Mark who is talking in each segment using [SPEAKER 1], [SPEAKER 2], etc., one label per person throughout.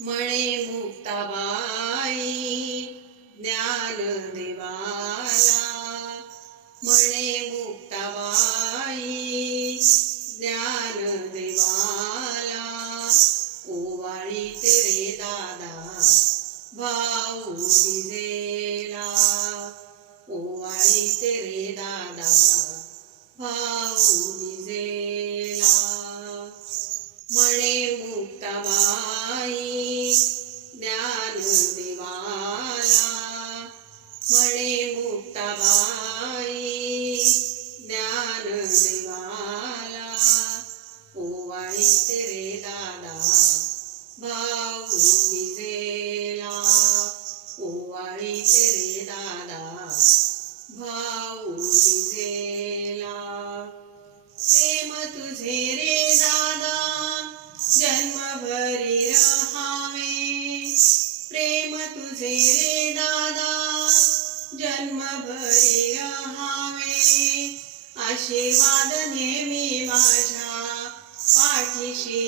[SPEAKER 1] म्हणे मुक्ताबाई ज्ञान देवाला. म्हणे मुक्ताबाई ज्ञान देवाला. ओवाळी तेरे दादा भाऊ दिलेला ओवाळी तेरे दादा भाऊ ओवाळी रे दादा भाऊ विजेला प्रेम तुझे रे दादा जन्मभरी राहावे. प्रेम तुझे रे दादा जन्मभरी राहावे. आशीर्वाद नेहमी माझ्या पाठीशी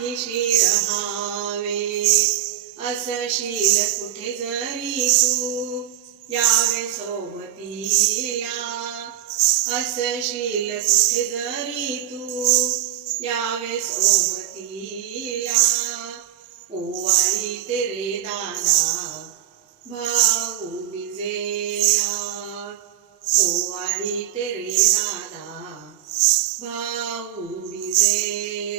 [SPEAKER 1] पाठीशी रहावे असशील कुठे जरी तू यावे सोबतीला. असशील कुठे जरी तू यावे सोबतीला. ओवाळी तेरे दादा भाऊ बिजेला आई तेरे दादा भाऊ बिजेला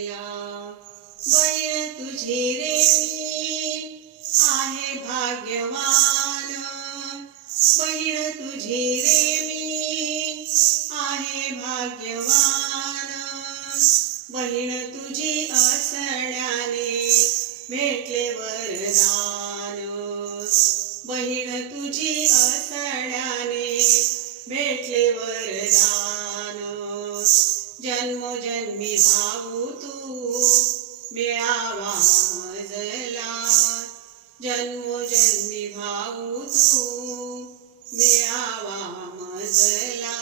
[SPEAKER 1] रे मी आहे भाग्यवान. बहीण तुझी रे मी आहे भाग्यवान. बहीण तुझी असण्याने भेटले वरदान. बहीण तुझी असण्याने भेटले वरदान. जन्मोजन्मी भाऊ तू. मिळावा मजला जन्मोजन्मी भाऊ तू मिळावा मजला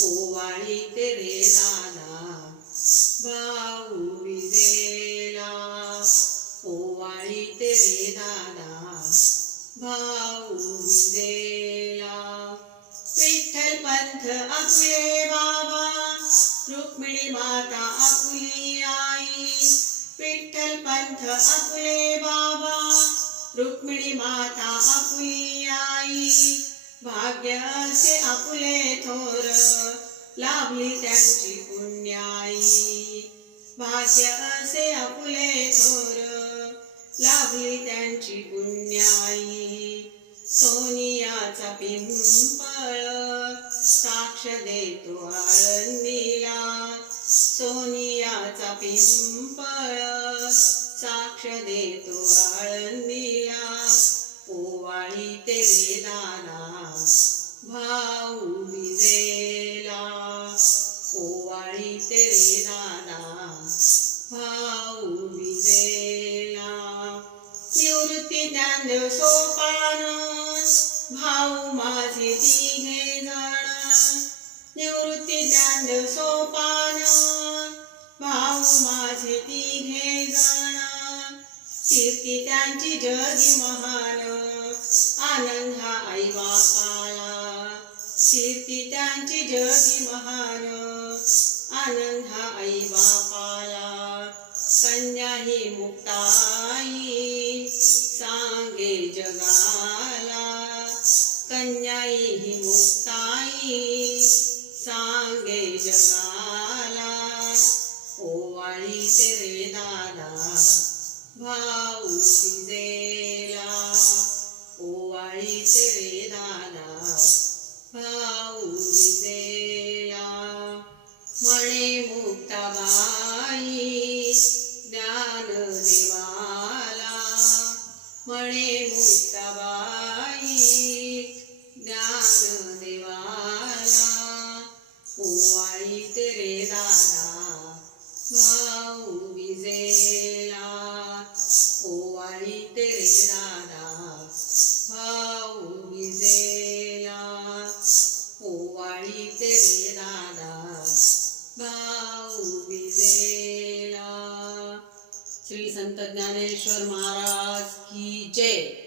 [SPEAKER 1] ओवाळी तेरे दादा भाऊ विजेला ओवाळी तेरे दादा भाऊ विजेला विठ्ठल पंथ आपले बाबा रुक्मिणी माता आपली आई. विठ्ठल पंथ आपले बाबा रुक्मिणी माता आपली आई. भाग्य असे आपले थोर लाभली त्यांची पुण्याई. भाग्य असे आपले थोर लाभली त्यांची पुण्याई. सोनियाचा पिंपळ साक्ष देतो आळंदीला. सोनियाचा पिंपळ साक्ष देतो आळंदीला ओवाळी तेरे दादा भाऊ विजेला. ओवाळी तेरे दादा भाऊ विजेला. निवृत्ती ज्ञान सोपान भाऊ माझे तिघे जण. निवृत्ती ज्ञान सोपान भाऊ माझे तिघे जण. कीर्ती त्यांची जगी महान. आनंद हा आई बापाला कीर्ती त्यांची जगी महान. आनंद हा आई बापाला कन्या ही मुक्ताई. सांगे जगाला. कन्याई ही मुक्ताई. सांगे जगाला श्री संत ज्ञानेश्वर महाराज की जय.